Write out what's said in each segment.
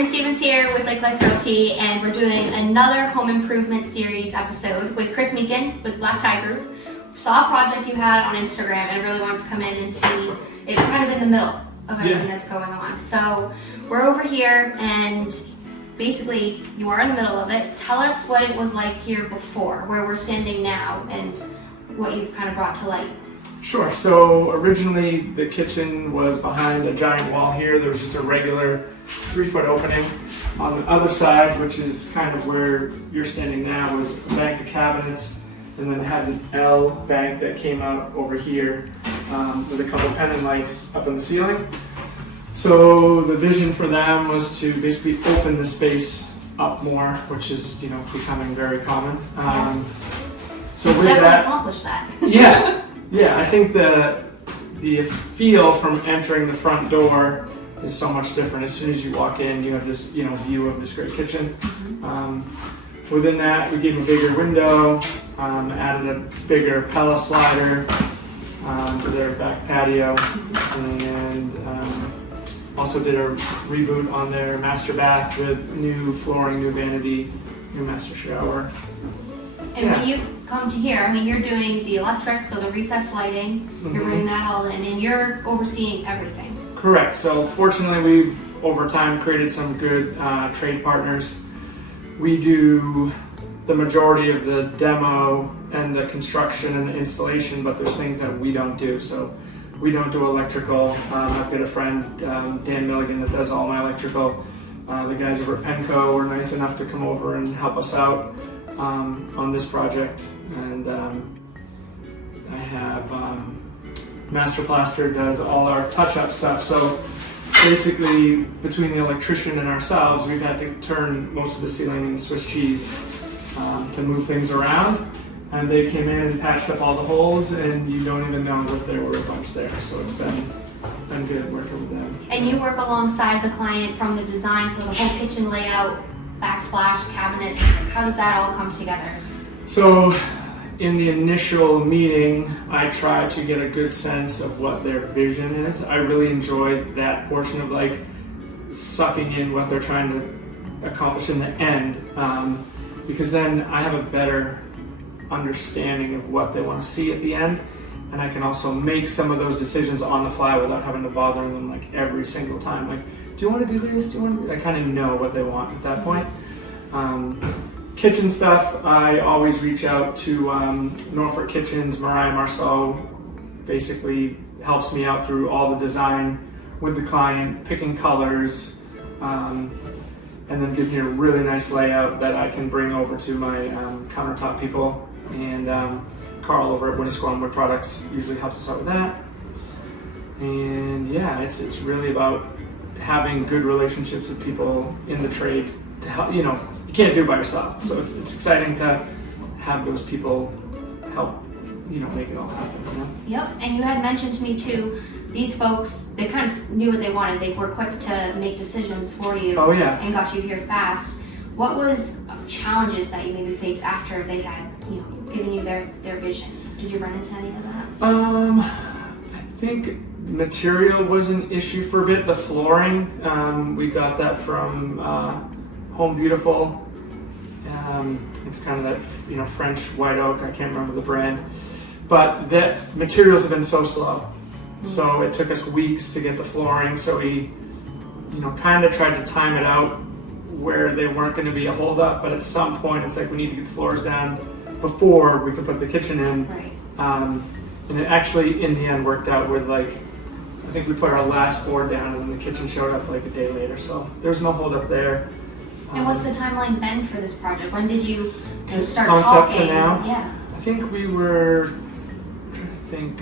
Bruce Stevens here with Lake Life Realty, and we're doing another home improvement series episode with Chris Meeken with Black Tie Group. Saw a project you had on Instagram and really wanted to come in and see it kind of in the middle of everything that's going on. So we're over here and basically you are in the middle of it. Tell us what it was like here before, where we're standing now, and what you've kind of brought to light. Sure. So originally the kitchen was behind a giant wall here. There was just a regular 3-foot opening. On the other side, which is kind of where you're standing now, was a bank of cabinets, and then had an L bank that came out over here with a couple pendant lights up in the ceiling. So the vision for them was to basically open the space up more, which is becoming very common. So with that, accomplished that. Yeah, I think the feel from entering the front door is so much different. As soon as you walk in, you have this view of this great kitchen. Within that, we gave a bigger window, added a bigger Pella slider for their back patio, and also did a reboot on their master bath with new flooring, new vanity, new master shower. And when you come to here, I mean, you're doing the electric, so the recessed lighting, you're bringing that all in, and you're overseeing everything. Correct. So fortunately, we've over time created some good trade partners. We do the majority of the demo and the construction and the installation, but there's things that we don't do. So we don't do electrical. I've got a friend, Dan Milligan, that does all my electrical. The guys over at Penco were nice enough to come over and help us out on this project, and I have Master Plaster does all our touch-up stuff. So basically, between the electrician and ourselves, we've had to turn most of the ceiling into Swiss cheese to move things around, and they came in and patched up all the holes, and you don't even know that there were a bunch there. So it's been good working with them. And you work alongside the client from the design, so the whole kitchen layout, backsplash, cabinets, how does that all come together? So in the initial meeting, I try to get a good sense of what their vision is. I really enjoyed that portion of like sucking in what they're trying to accomplish in the end, because then I have a better understanding of what they want to see at the end, and I can also make some of those decisions on the fly without having to bother them like every single time. Like, do you want to do this? Do you want to? I kind of know what they want at that point. Kitchen stuff, I always reach out to Norfolk Kitchens. Mariah Marceau basically helps me out through all the design with the client, picking colors, and then gives me a really nice layout that I can bring over to my countertop people. And Carl over at Winnie Squirrel Wood Products usually helps us out with that. And yeah, it's really about having good relationships with people in the trades to help. You can't do it by yourself, so it's exciting to have those people help make it all happen. Yep. And you had mentioned to me too, these folks, they kind of knew what they wanted. They were quick to make decisions for you. Oh yeah. And got you here fast. What was challenges that you maybe faced after they had given you their vision? Did you run into any of that? I think material was an issue for a bit. The flooring, we got that from Home Beautiful. It's kind of that French white oak. I can't remember the brand, but that materials have been so slow. So it took us weeks to get the flooring. So we, kind of tried to time it out where they weren't going to be a holdup. But at some point, it's like we need to get the floors down before we could put the kitchen in. Right. And it actually, in the end, worked out with I think we put our last board down, and then the kitchen showed up like a day later. So there's no holdup there. And what's the timeline been for this project? When did you start concept talking? To now? Yeah. I think we were, in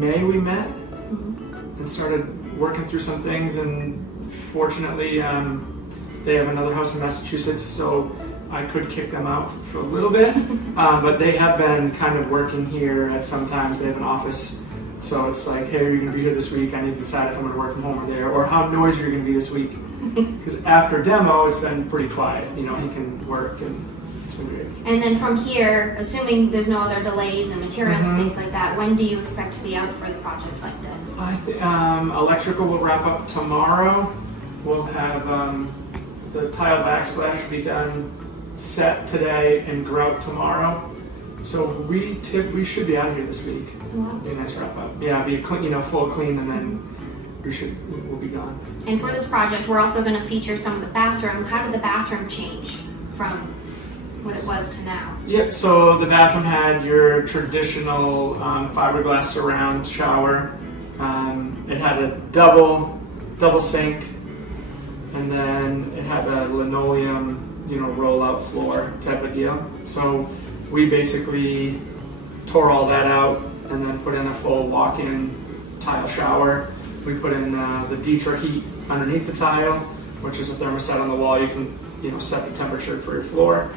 May we met and started working through some things, and fortunately they have another house in Massachusetts, so I could kick them out for a little bit, but they have been kind of working here at some times. They have an office. So it's like, hey, are you going to be here this week? I need to decide if I'm going to work from home or there, or how noisy you're going to be this week. Because after demo, it's been pretty quiet. He can work, and it's been great. And then from here, assuming there's no other delays and materials and things like that, when do you expect to be out for the project like this? Electrical will wrap up tomorrow. we'll have the tile backsplash be done, set today, and grout tomorrow. So we should be out of here this week. Wow. Be a nice wrap up. Yeah, be clean, full clean, and then we'll be gone. And for this project, we're also going to feature some of the bathroom. How did the bathroom change from what it was to now? Yep, so the bathroom had your traditional fiberglass surround shower. It had a double sink, and then it had a linoleum, roll-out floor type of deal. So we basically tore all that out and then put in a full walk-in tile shower. We put in the Dietra heat underneath the tile, which is a thermostat on the wall. You can set the temperature for your floor.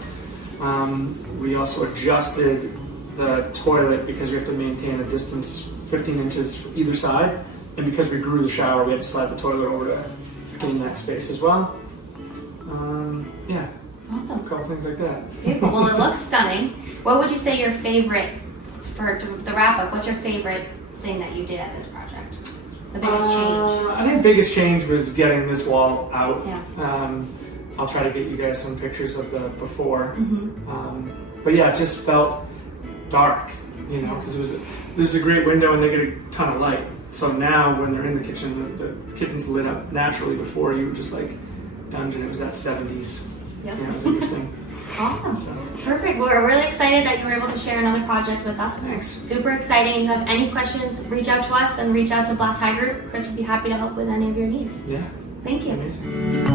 We also adjusted the toilet because we have to maintain a distance 15 inches for either side, and because we grew the shower, we had to slide the toilet over to gain that space as well. Yeah, Awesome. a couple things like that. Beautiful. Well, it looks stunning. What would you say your favorite, for the wrap up, what's your favorite thing that you did at this project? The biggest change? I think the biggest change was getting this wall out. Yeah. I'll try to get you guys some pictures of the before. Mm-hmm. But yeah, it just felt dark, because this is a great window and they get a ton of light. So now when they're in the kitchen, the kitchen's lit up naturally. Before you were just like dungeon, it was that 70s. Yep. It was interesting. Awesome. So, Perfect. Well, we're really excited that you were able to share another project with us. thanks. Super exciting. If you have any questions, reach out to us and reach out to Black Tie Group. Chris would be happy to help with any of your needs. Yeah, Thank you. amazing.